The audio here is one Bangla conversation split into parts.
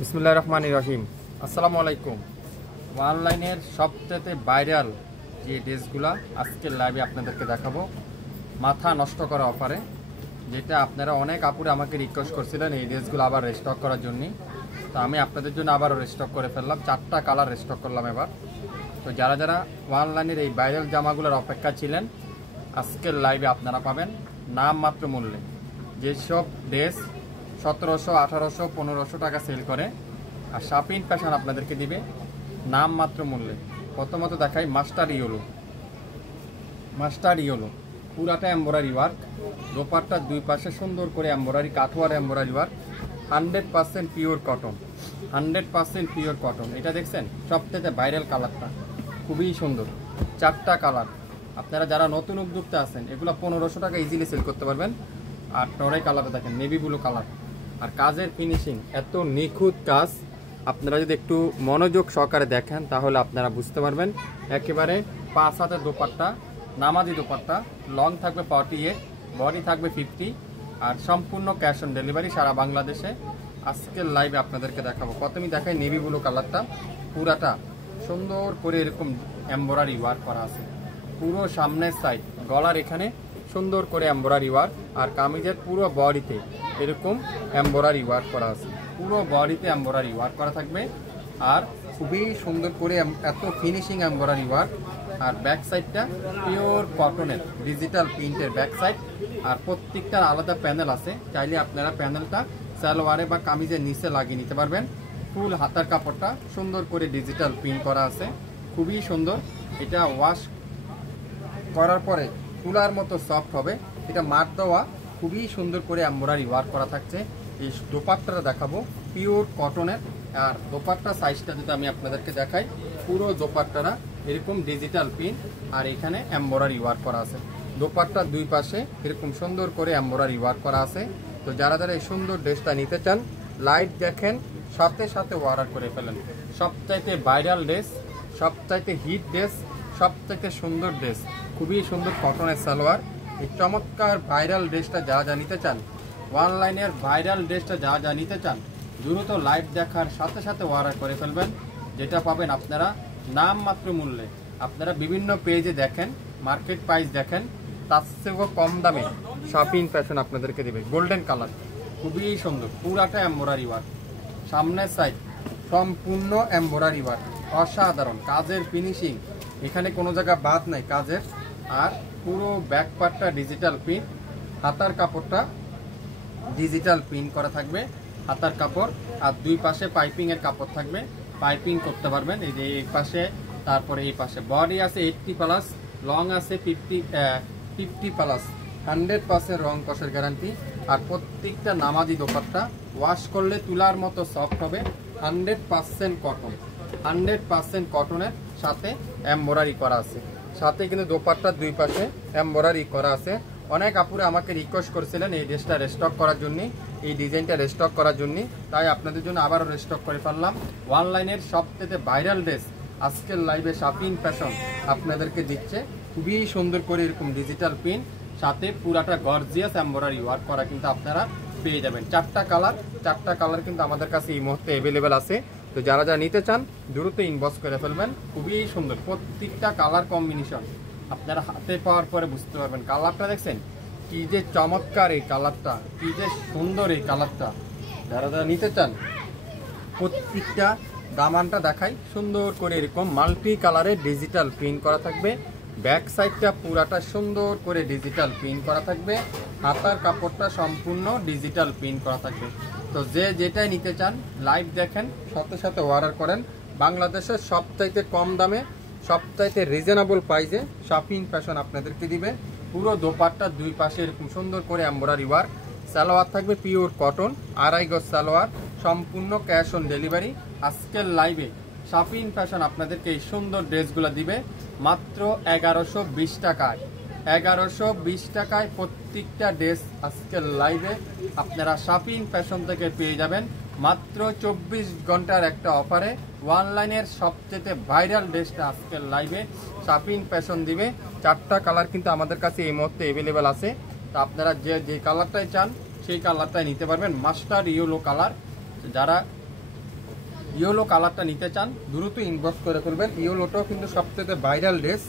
বিসমিল্লাহির রহমানির রহিম। আসসালামু আলাইকুম। অনলাইনের সবচেয়ে ভাইরাল যে ড্রেসগুলা আজকের লাইভে আপনাদেরকে দেখাবো, মাথা নষ্ট করা অফারে, যেটা আপনারা অনেক আপুরে আমাকে রিকোয়েস্ট করছিলেন এই ড্রেসগুলো আবার রিস্টক করার জন্য। তো আমি আপনাদের জন্য আবারও রিস্টক করে ফেললাম, 4টা কালার রিস্টক করলাম এবার। তো যারা যারা অনলাইনের এই ভাইরাল জামাগুলোর অপেক্ষা ছিলেন, আজকের লাইভে আপনারা পাবেন নামমাত্র মূল্যে। যেসব ড্রেস 1700, 1800, 1500 টাকা সেল করে, আর শাপিন ফ্যাশন আপনাদেরকে দিবে নামমাত্র মূল্যে। প্রথমত দেখাই মাস্টার ইয়েলো, পুরাটা এমব্রয়ডারি ওয়ার্ক, দোপাট্টার দুই পাশে সুন্দর করে এমব্রয়ডারি, কাঠওয়ার embroidery work, 100% pure cotton, 100% pure cotton. এটা দেখছেন সবথেকে ভাইরাল কালারটা, খুবই সুন্দর। 4টা কালার। আপনারা যারা নতুন উদ্যোক্তা আছেন, এগুলো 1500 টাকা ইজিলি সেল করতে পারবেন। আর টরাই কালারটা দেখেন, নেভি ব্লু কালার। আর কাজের ফিনিশিং এত নিখুঁত কাজ, আপনারা যদি একটু মনোযোগ সহকারে দেখেন তাহলে আপনারা বুঝতে পারবেন। একেবারে 5 হাতের দোপাট্টা, নামাজি দোপাট্টা, লং থাকবে 48, বডি থাকবে 50, আর সম্পূর্ণ ক্যাশ অন ডেলিভারি সারা বাংলাদেশে। আজকের লাইভে আপনাদেরকে দেখাবো। প্রথমেই দেখাই নেভি ব্লু কালারটা, পুরাটা সুন্দর করে এরকম এমব্রয়ডারি ওয়ার্ক করা আছে। পুরো সামনের সাইড গলার এখানে সুন্দর করে এমব্রয়ডারি ওয়ার্ক, আর কামিজের পুরো বডিতে এরকম এমব্রয়ডারি ওয়ার্ক করা আছে। পুরো বডিতে এমব্রয়ডারি ওয়ার্ক করা থাকবে, আর খুবই সুন্দর করে এত ফিনিশিং এমব্রয়ডারি ওয়ার্ক। আর ব্যাক সাইডটা পিওর কটনের ডিজিটাল প্রিন্টের ব্যাক সাইড, আর প্রত্যেকটার আলাদা প্যানেল আছে। চাইলে আপনারা প্যানেলটা সালোয়ারে বা কামিজের নিচে লাগিয়ে নিতে পারবেন। ফুল হাতার কাপড়টা সুন্দর করে ডিজিটাল প্রিন্ট করা আছে, খুবই সুন্দর। এটা ওয়াশ করার পরে তুলার মতো সফট হবে। এটা মার দেওয়া, খুবই সুন্দর করে এমব্রয়ডারি ওয়ার্ক করা থাকছে। এই দোপাট্টাটা দেখাবো পিওর কটনের। আর দোপাট্টা সাইজটা যদি আমি আপনাদেরকে দেখাই, পুরো দোপাট্টাটা এরকম ডিজিটাল প্রিন্ট, আর এখানে এমব্রয়ডারি ওয়ার্ক করা আছে। দোপাট্টার দুই পাশে এরকম সুন্দর করে এমব্রয়ডারি ওয়ার্ক করা আছে। তো যারা যারা এই সুন্দর ড্রেসটা নিতে চান, লাইভ দেখেন, সাথে সাথে অর্ডার করে ফেলেন। সবচাইতে ভাইরাল ড্রেস, সবচাইতে হিট ড্রেস, সবচাইতে সুন্দর ড্রেস, খুবই সুন্দর কটনের সালোয়ার। এই চমৎকার ভাইরাল ড্রেসটা যারা যা নিতে চান, অনলাইনের ভাইরাল ড্রেসটা যারা যা নিতে চান, দ্রুত লাইভ দেখার সাথে সাথে অর্ডার করে ফেলবেন। যেটা পাবেন আপনারা নামমাত্র মূল্যে। আপনারা বিভিন্ন পেজে দেখেন, মার্কেট প্রাইস দেখেন, তার থেকেও কম দামে শাপিন ফ্যাশন আপনাদেরকে দেবে। গোল্ডেন কালার, খুবই সুন্দর, পুরাটা এমব্রয়ডারি ওয়ার্ক, সামনের সাইড সম্পূর্ণ এমব্রয়ডারি ওয়ার্ক, অসাধারণ কাজের ফিনিশিং, এখানে কোনো জায়গা বাদ নাই কাজের। আর পুরো ব্যাক পার্টটা ডিজিটাল প্রিন্ট, হাতার কাপড়টা ডিজিটাল প্রিন্ট করা থাকবে হাতার কাপড়। আর দুই পাশে পাইপিংয়ের কাপড় থাকবে, পাইপিং করতে পারবেন। এই যে এই পাশে, তারপরে এই পাশে বডি আছে 80+, লং আছে 50+, 100% রং কষের গ্যারান্টি। আর প্রত্যেকটা নামাজি দোপাট্টা ওয়াশ করলে তুলার মতো সফট হবে। 100% কটন, 100% কটনের সাথে এমব্রয়ডারি করা আছে। সাথে কিন্তু দোপাট্টার দুই পাশে এমব্রয়ডারি করা আছে। অনেক আপুরে আমাকে রিকোয়েস্ট করেছিলেন এই ড্রেসটা রেস্টক করার জন্য, এই ডিজাইনটা রেস্টক করার জন্য, তাই আপনাদের জন্য আবারও রেস্টক করে ফেললাম। অনলাইনের সবথেকে ভাইরাল ড্রেস আজকের লাইভে শাপিন ফ্যাশন আপনাদেরকে দিচ্ছে। খুবই সুন্দর করে এরকম ডিজিটাল প্রিন্ট, সাথে পুরাটা গর্জিয়াস এমব্রয়ডারি ওয়ার্ক করা কিন্তু আপনারা পেয়ে যাবেন। 4টা কালার কিন্তু আমাদের কাছে এই মুহূর্তে অ্যাভেলেবেল আছে। তো যারা যারা নিতে চান দ্রুত ইনবক্স করে ফেলবেন। খুবই সুন্দর প্রত্যেকটা কালার কম্বিনেশন, আপনারা হাতে পাওয়ার পরে বুঝতে পারবেন। কালারটা দেখছেন কি যে চমৎকার, এই কালারটা কি যে সুন্দর, এই কালারটা যারা যারা নিতে চান, প্রত্যেকটা দামানটা দেখাই, সুন্দর করে এরকম মাল্টি কালারে ডিজিটাল প্রিন্ট করা থাকবে। ব্যাক সাইডটা পুরাটা সুন্দর করে ডিজিটাল প্রিন্ট করা থাকবে, হাতার কাপড়টা সম্পূর্ণ ডিজিটাল প্রিন্ট করা থাকবে। তো যে যেটাই নিতে চান লাইভ দেখেন, সাথে সাথে অর্ডার করেন। বাংলাদেশের সবচাইতে কম দামে, সবচাইতে রিজনেবল প্রাইসে শাপিন ফ্যাশন আপনাদেরকে দিবে। পুরো দোপাট্টার দুই পাশে এরকম সুন্দর করে এমব্রয়ডারি ওয়ার্ক, সালোয়ার থাকবে পিওর কটন, 2.5 গজ সালোয়ার, সম্পূর্ণ ক্যাশ অন ডেলিভারি। আজকের লাইভে শাপিন ফ্যাশন আপনাদেরকে এই সুন্দর ড্রেসগুলো দিবে মাত্র 1120 টাকায়। 1120 টাকায় প্রত্যেকটা ড্রেস আজকের লাইভে আপনারা শাপিন ফ্যাশন থেকে পেয়ে যাবেন মাত্র 24 ঘন্টার একটা অফারে। অনলাইনের সবচেয়ে ভাইরাল ড্রেসটা আজকের লাইভে শাপিন ফ্যাশন দিবে। 4টা কালার কিন্তু আমাদের কাছে এই মুহূর্তে অ্যাভেলেবেল আছে। তো আপনারা যে কালারটাই চান সেই কালারটাই নিতে পারবেন। মাস্টার ইয়েলো কালার, যারা ইয়েলো কালারটা নিতে চান দ্রুত ইনবক্স করে ফেলবেন। ইয়েলোটাও কিন্তু সবথেকে ভাইরাল ড্রেস।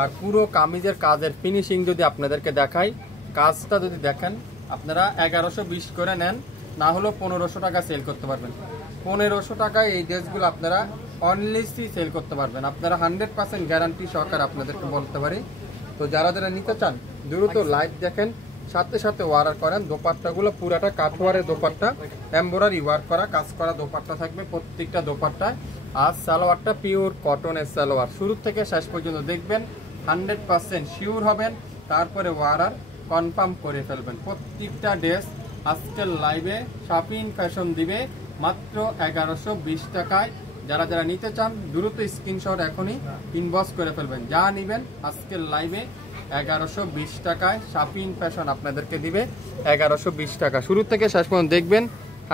আর পুরো কামিজের কাজের ফিনিশিং যদি আপনাদেরকে দেখাই, কাজটা যদি দেখেন, আপনারা 1120 করে নেন, না হলেও 1500 টাকা সেল করতে পারবেন। 1500 টাকায় এই ড্রেসগুলো আপনারা অনলি সেল করতে পারবেন। আপনারা 100% গ্যারান্টি সহকারে আপনাদেরকে বলতে পারি। তো যারা যারা নিতে চান দ্রুত লাইভ দেখেন, সাথে সাথে অর্ডার করেন। দোপাট্টাগুলো পুরাটা কাঠওয়ারের দোপাট্টা, এমব্রয়ডারি ওয়ার্ক করা, কাজ করা দোপাট্টা থাকবে প্রত্যেকটা দোপাট্টায়। আর সালোয়ারটা পিওর কটনের সালোয়ার, শুরু থেকে শেষ পর্যন্ত দেখবেন, 100% শিওর হবেন, তারপরে অর্ডার কনফার্ম করে ফেলবেন। প্রত্যেকটা ড্রেস আজকের লাইভে শাপিং ফ্যাশন দিবে মাত্র 1120 টাকায়। যারা যারা নিতে চান দ্রুত স্ক্রিনশট এখনই ইনবক্স করে ফেলবেন। যা নেবেন আজকের লাইভে 1120 টাকায় শাপিং ফ্যাশন আপনাদেরকে দিবে 1120 টাকা। শুরু থেকে শেষ পর্যন্ত দেখবেন,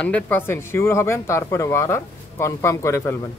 100% শিওর হবেন, তারপরে অর্ডার কনফার্ম করে ফেলবেন।